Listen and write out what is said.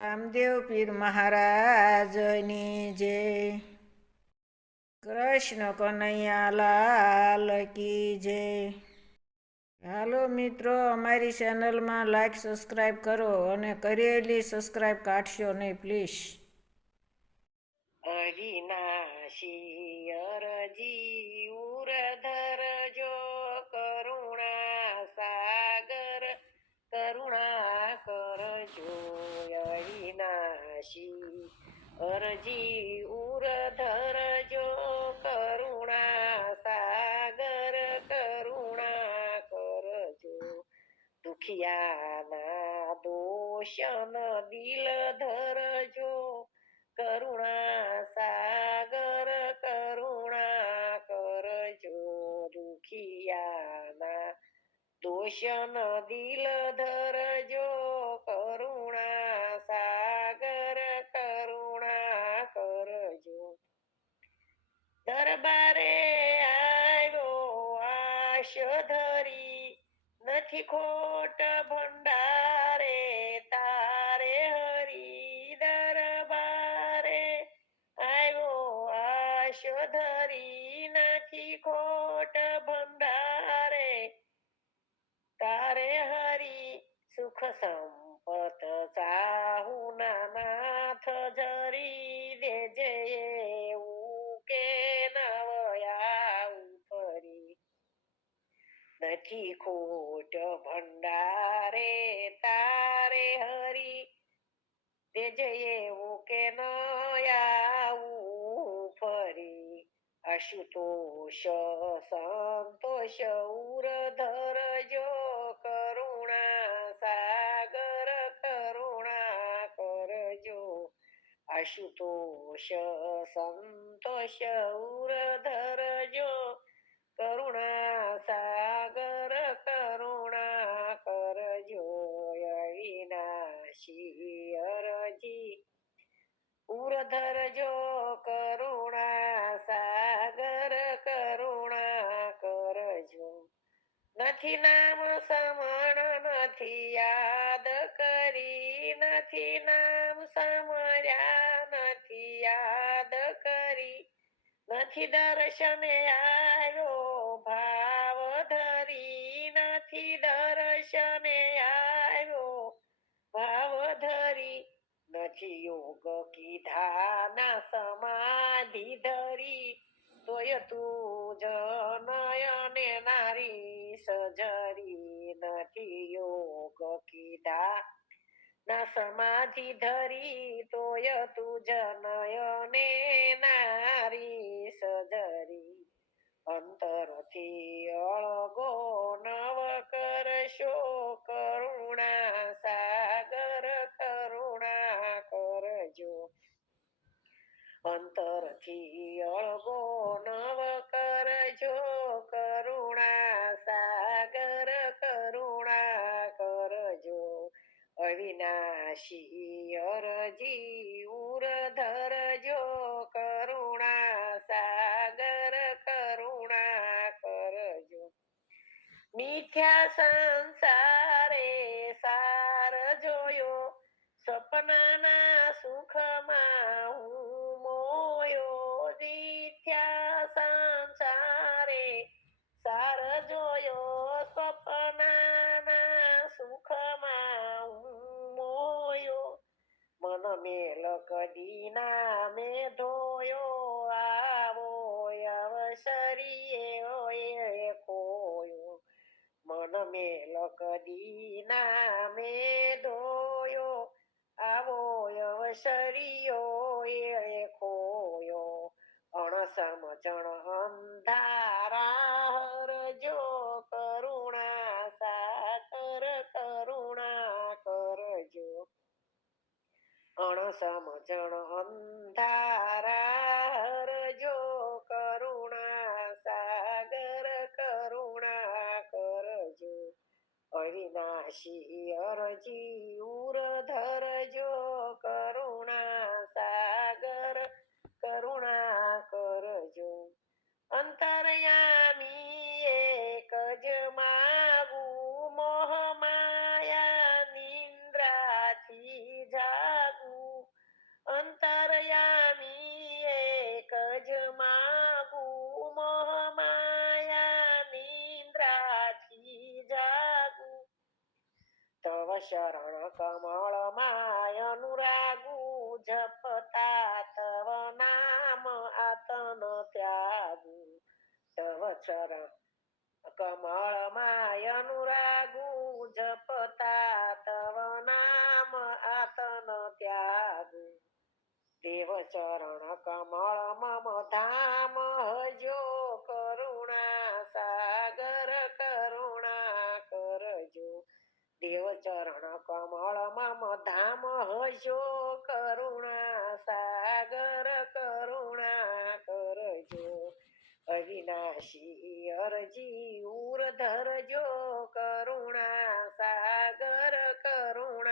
રામદેવ પીર મહારાજની જય. કૃષ્ણ કનૈયા લાલ કી જય. હાલો મિત્રો, અમારી ચેનલમાં લાઈક સબસ્ક્રાઈબ કરો અને કરેલી સબસ્ક્રાઈબ કાઢશો નહીં પ્લીઝ. અવિનાશી અરજી ઉરધર જો કરુણા સાગર કરુણા કરજો. અવિનાશી અરજી ઉરધર જો કરુણા સાગર કરુણા કરજો. દુખિયાના દોષન દિલ ધરજો કરુણા સાગર કરુણા કરજો. દુખિયાના દોષન દિલ ધરજો કરુણા સાગર કરુણા કરજો. દરબારે આવ્યો આશ ધરી નથી ખોટ ભંડારે તારે હરી. દરબારે આવ્યો આશ ધરી નથી ખોટ ભંડારે તારે હરી. સુખ સંપત સાહુના નાથ જરી દેજે એવું કે નવયા ફરી. નથી ખોટ ભંડારે તારે હરી દેજે એવું કે ન આવું ફરી. અશુતોષ સંતોષ ઉરધર જો કરુણા સાગર કરુણા કરજો. અશુતોષ સંતોષ ઉરધર જો કરુણા સાગર કરુણા કરજો. અવિનાશી અરજી ઉરધર જો કરુણા સાગર કરુણા કરજો. નથી નામ સમણ નથી યાદ કરી નથી નામ સમર્યા નથી યાદ કરી. નથી દર્શને આવ્યો ભાવ ધરી નથી દર્શને આવ્યો ભાવ ધરી. નથી યોગ કીધા ના સમાધિ ધરી તોય તું જ નયને નારી સજરી. નથી યોગ કીધા ના સમાધિ ધરી તોય તું જ નયને નારી સજરી. અંતરથી અળગો નવ કરશો કરુણા સાગર કરુણા કરજો. અંતરથી અળગો નવ કરજો કરુણા સાગર કરુણા કરજો. અવિનાશી અરજી ઉરધર જો કરુણા સાગર કરુણા કરજો. મિથ્યા સંસારે સાર જોયો સપનાના સુખમાં હું મોયો. મિથ્યા સંસારે સાર જોયો સપનાના સુખમાં હું મોયો. મન મેલ કદી ના મે ધોયો આવો અવસરીએ ખોયો. મન મેલ કદી ના મે ધોયો આવો અવસરીયો એ ખોયો. અણસમજણ અંધારા હરજો કરુણા સાગર કરુણા કરજો. અણસમજણ અંધારા હરજો કરુણા સાગર કરુણા કરજો. અવિનાશી અરજી ઉરધર જો કરુણા સાગર કરુણા કરજો. અંતર્યામી એક જ માગું મોહ માયા નિંદ્રાથી જાગ શરણ કમળમાં અનુરાગુ જપતા તવ નામ આતન ત્યાગુ તવ ચરણ કમળમાં અનુરાગુ જપતા તવ નામ આતન ત્યાગુ દેવ ચરણ કમળ મમ ધામ હજો કરુણા સાગર કરુણા કરજો દેવ ચરણ કમળ મમ ધામ હજો કરુણા સાગર કરુણા કરજો અવિનાશી અરજી ઉર ધરજો કરુણા સાગર કરુણા